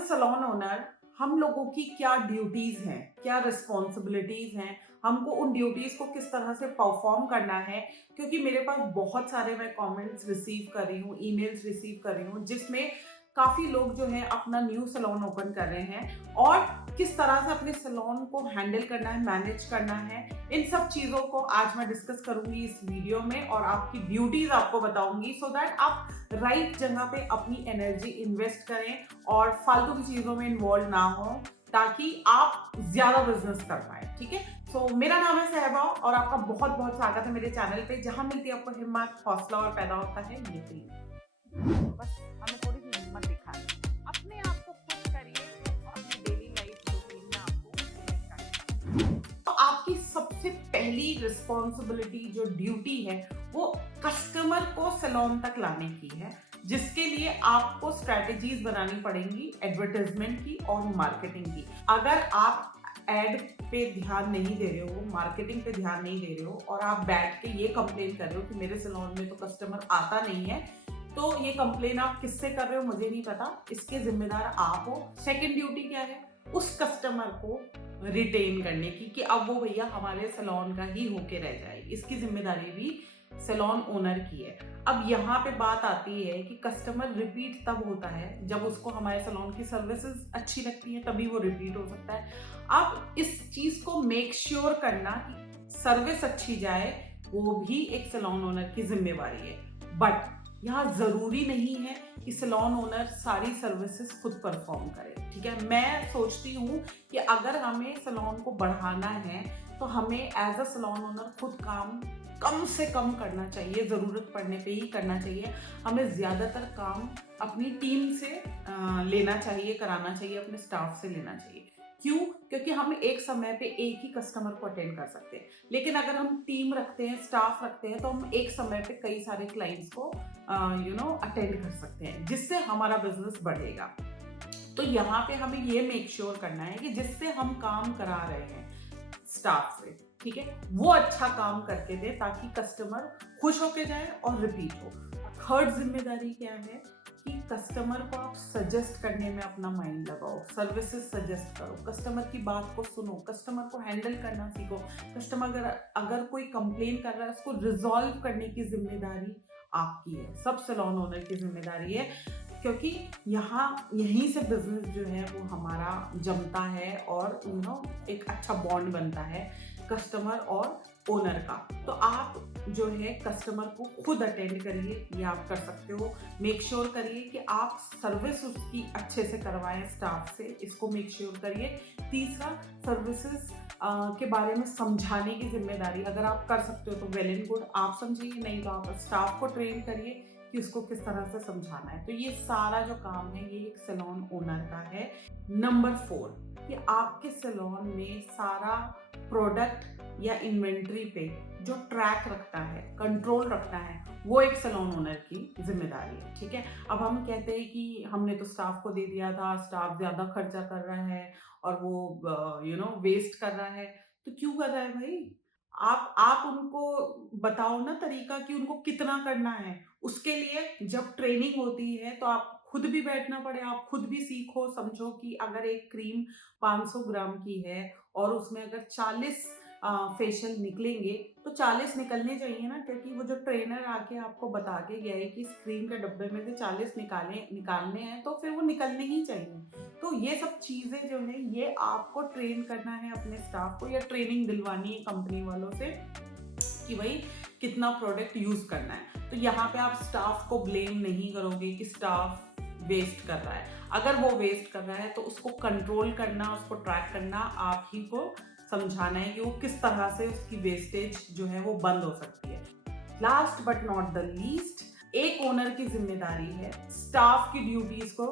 अ salon owner हम लोगों की क्या ड्यूटीज हैं, क्या रिस्पॉन्सिबिलिटीज हैं, हमको उन ड्यूटीज को किस तरह से परफॉर्म करना है। क्योंकि मेरे पास बहुत सारे मैं कमेंट्स रिसीव कर रही हूँ, ईमेल्स रिसीव कर रही हूँ, जिसमें काफी लोग जो है अपना न्यू सैलून ओपन कर रहे हैं और किस तरह से अपने सैलून को हैंडल करना है, मैनेज करना है। इन सब चीजों को आज मैं डिस्कस करूंगी इस वीडियो में और आपकी ड्यूटीज आपको बताऊंगी, सो दैट आप राइट जगह पे अपनी एनर्जी इन्वेस्ट करें और फालतू की चीजों में इन्वॉल्व ना हो, ताकि आप ज्यादा बिजनेस कर पाए। ठीक है, तो मेरा नाम है सहबा और आपका बहुत बहुत स्वागत है मेरे चैनल पे, जहां मिलती है आपको हिम्मत, हौसला और पैदा होता है ये फील। बस हमें थोड़ी सी हिम्मत दिखानी, अपने आप को खुश करिए और अपनी डेली लाइफ रूटीन में आपको connect करिए। तो आपकी सबसे पहली रिस्पॉन्सिबिलिटी जो ड्यूटी है वो कस्टमर को सैलून तक लाने की है, जिसके लिए आपको स्ट्रेटेजीज बनानी पड़ेंगी एडवर्टाइजमेंट की और मार्केटिंग की। अगर आप एड पे ध्यान नहीं दे रहे हो, मार्केटिंग पे ध्यान नहीं दे रहे हो और आप बैठ के ये कंप्लेन कर रहे हो कि मेरे सैलून में तो कस्टमर आता नहीं है, तो ये कंप्लेन आप किससे कर रहे हो मुझे नहीं पता, इसके जिम्मेदार आप हो। सेकंड ड्यूटी क्या है? उस कस्टमर को रिटेन करने की, कि अब वो भैया हमारे सैलून का ही होके रह जाए, इसकी जिम्मेदारी भी सैलून ओनर की है। अब यहाँ पे बात आती है कि कस्टमर रिपीट तब होता है जब उसको हमारे सैलून की सर्विसेज अच्छी लगती है, तभी वो रिपीट हो सकता है। अब इस चीज को मेक श्योर करना कि सर्विस अच्छी जाए, वो भी एक सैलून ओनर की जिम्मेवारी है। बट यहाँ जरूरी नहीं है कि सैलून ओनर सारी सर्विसेज खुद परफॉर्म करे। ठीक है, मैं सोचती हूँ कि अगर हमें सैलून को बढ़ाना है तो हमें एज अ सैलून ओनर खुद काम कम से कम करना चाहिए, जरूरत पड़ने पे ही करना चाहिए। हमें ज्यादातर काम अपनी टीम से लेना चाहिए, कराना चाहिए, अपने स्टाफ से लेना चाहिए। क्यों? क्योंकि हम एक समय पे एक ही कस्टमर को अटेंड कर सकते हैं, लेकिन अगर हम टीम रखते हैं, स्टाफ रखते हैं, तो हम एक समय पे कई सारे क्लाइंट्स को अटेंड कर सकते हैं, जिससे हमारा बिजनेस बढ़ेगा। तो यहाँ पे हमें ये मेक श्योर करना है कि जिससे हम काम करा रहे हैं स्टाफ से, ठीक है, वो अच्छा काम करके दे ताकि कस्टमर खुश होके जाए और रिपीट हो। थर्ड जिम्मेदारी क्या है कि कस्टमर को आप सजेस्ट करने में अपना माइंड लगाओ, सर्विसेज सजेस्ट करो, कस्टमर की बात को सुनो, कस्टमर को हैंडल करना सीखो। कस्टमर अगर कोई कंप्लेन कर रहा है, उसको रिजॉल्व करने की जिम्मेदारी आपकी है, सब सैलून ओनर की जिम्मेदारी है। क्योंकि यहीं से बिजनेस जो है वो हमारा जमता है और एक अच्छा बॉन्ड बनता है कस्टमर और ओनर का। तो आप जो है कस्टमर को खुद अटेंड करिए, ये आप कर सकते हो। मेक श्योर करिए कि आप सर्विस उसकी अच्छे से करवाएं स्टाफ से, इसको मेक श्योर करिए। तीसरा, सर्विसेज के बारे में समझाने की जिम्मेदारी अगर आप कर सकते हो तो वेल एंड गुड, आप समझिए, नहीं तो आप स्टाफ को ट्रेन करिए कि उसको किस तरह से समझाना है। तो ये सारा जो काम है ये एक सैलून ओनर का है। नंबर 4, कि आपके सैलून में सारा प्रोडक्ट या इन्वेंट्री पे जो ट्रैक रखता है, कंट्रोल रखता है, वो एक सैलून ओनर की जिम्मेदारी है। ठीक है, अब हम कहते हैं कि हमने तो स्टाफ को दे दिया था, स्टाफ ज्यादा खर्चा कर रहा है और वो वेस्ट कर रहा है। तो क्यों कर रहा है भाई? आप उनको बताओ ना तरीका कि उनको कितना करना है। उसके लिए जब ट्रेनिंग होती है तो आप खुद भी बैठना पड़े, आप खुद भी सीखो, समझो कि अगर एक क्रीम 500 ग्राम की है और उसमें अगर 40 फेशियल निकलेंगे तो 40 निकलने चाहिए ना, क्योंकि वो जो ट्रेनर आके आपको बता के गया है कि इस क्रीम के डब्बे में से 40 निकालने हैं, तो फिर वो निकलने ही चाहिए। तो ये सब चीजें जो है ये आपको ट्रेन करना है अपने स्टाफ को, या ट्रेनिंग दिलवानी है कंपनी वालों से कि भाई कितना प्रोडक्ट यूज करना है। तो यहाँ पे आप स्टाफ को ब्लेम नहीं करोगे कि स्टाफ वेस्ट कर रहा है। अगर वो वेस्ट कर रहा है तो उसको कंट्रोल करना, उसको ट्रैक करना आप ही को समझाना है कि वो किस तरह से उसकी वेस्टेज जो है वो बंद हो सकती है। Last but not the least, एक ओनर की जिम्मेदारी है स्टाफ की ड्यूटीज को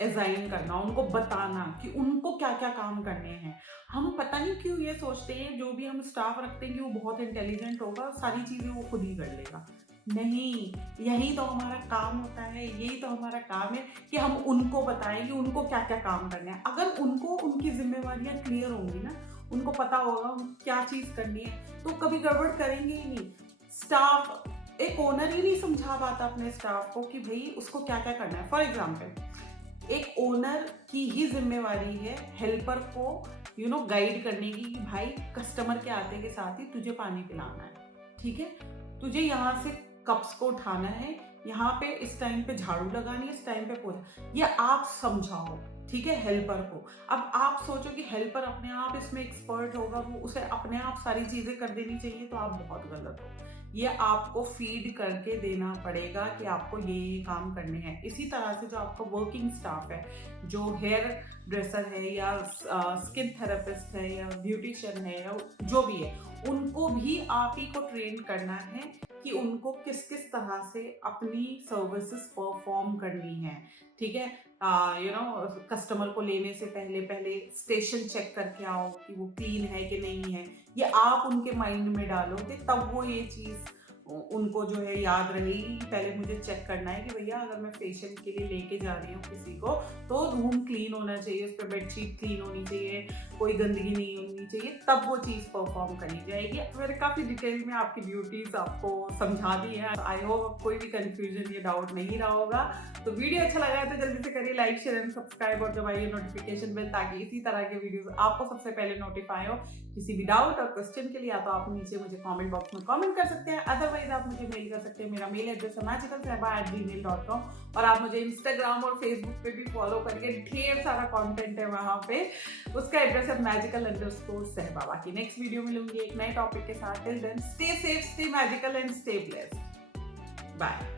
असाइन करना, उनको बताना कि उनको क्या क्या काम करने हैं। हम पता नहीं क्यों ये सोचते हैं जो भी हम स्टाफ रखते हैं कि वो बहुत इंटेलिजेंट होगा, सारी चीजें वो खुद ही कर लेगा। नहीं, यही तो हमारा काम होता है, यही तो हमारा काम है कि हम उनको बताएं कि उनको क्या क्या काम करना है। अगर उनको उनकी जिम्मेवारियां क्लियर होंगी ना, उनको पता होगा क्या चीज करनी है, तो कभी गड़बड़ करेंगे ही नहीं। स्टाफ, एक ओनर ही नहीं समझा पाता अपने स्टाफ को कि भाई उसको क्या क्या करना है। फॉर एग्जाम्पल, एक ओनर की ही जिम्मेवारी है हेल्पर को गाइड करने की कि भाई कस्टमर के आते के साथ ही तुझे पानी पिलाना है, ठीक है, तुझे यहाँ से कप्स को उठाना है, यहाँ पे इस टाइम पे झाड़ू लगानी है, इस टाइम पे पोछा, ये आप समझाओ, ठीक है, हेल्पर को। अब आप सोचो कि हेल्पर अपने आप इसमें एक्सपर्ट होगा, वो उसे अपने आप सारी चीजें कर देनी चाहिए, तो आप बहुत गलत हो। ये आपको फीड करके देना पड़ेगा कि आपको ये काम करने हैं। इसी तरह से जो आपका वर्किंग स्टाफ है, जो हेयर ड्रेसर है या स्किन थेरेपिस्ट है या ब्यूटिशियन है या जो भी है, उनको भी आप ही को ट्रेन करना है कि उनको किस किस तरह से अपनी सर्विसेज परफॉर्म करनी है, ठीक है। कस्टमर को लेने से पहले पहले स्टेशन चेक करके आओ कि वो क्लीन है कि नहीं है, ये आप उनके माइंड में डालोगे तब वो ये चीज़ उनको जो है याद रहेगी। पहले मुझे चेक करना है कि भैया अगर मैं फेशियल के लिए लेके जा रही हूँ किसी को, तो रूम क्लीन होना चाहिए, उस पर बेडशीट क्लीन होनी चाहिए, कोई गंदगी नहीं होनी चाहिए, तब वो चीज़ परफॉर्म करनी जाएगी। मैंने काफ़ी डिटेल में आपकी ड्यूटीज़ आपको समझा दी है। आई होप कोई भी कंफ्यूजन या डाउट नहीं रहा होगा। तो वीडियो अच्छा लगा है तो जल्दी से करिए लाइक, शेयर एंड सब्सक्राइब और दबाइए नोटिफिकेशन बेल, ताकि इसी तरह के वीडियोस आपको सबसे पहले नोटिफाई हो। किसी भी डाउट और क्वेश्चन के लिए या तो आप नीचे मुझे कमेंट बॉक्स में कमेंट कर सकते हैं, अदरवाइज आप मुझे मेल कर सकते हैं। मेरा मेल एड्रेस है magicalsehba@gmail.com, और आप मुझे इंस्टाग्राम और फेसबुक पे भी फॉलो करके ढेर सारा कंटेंट है वहाँ पे, उसका एड्रेस है magical_sehba। बाकी नेक्स्ट वीडियो मिलूंगी एक नए टॉपिक के साथ। Till then stay safe, stay magical and stay blessed. Bye.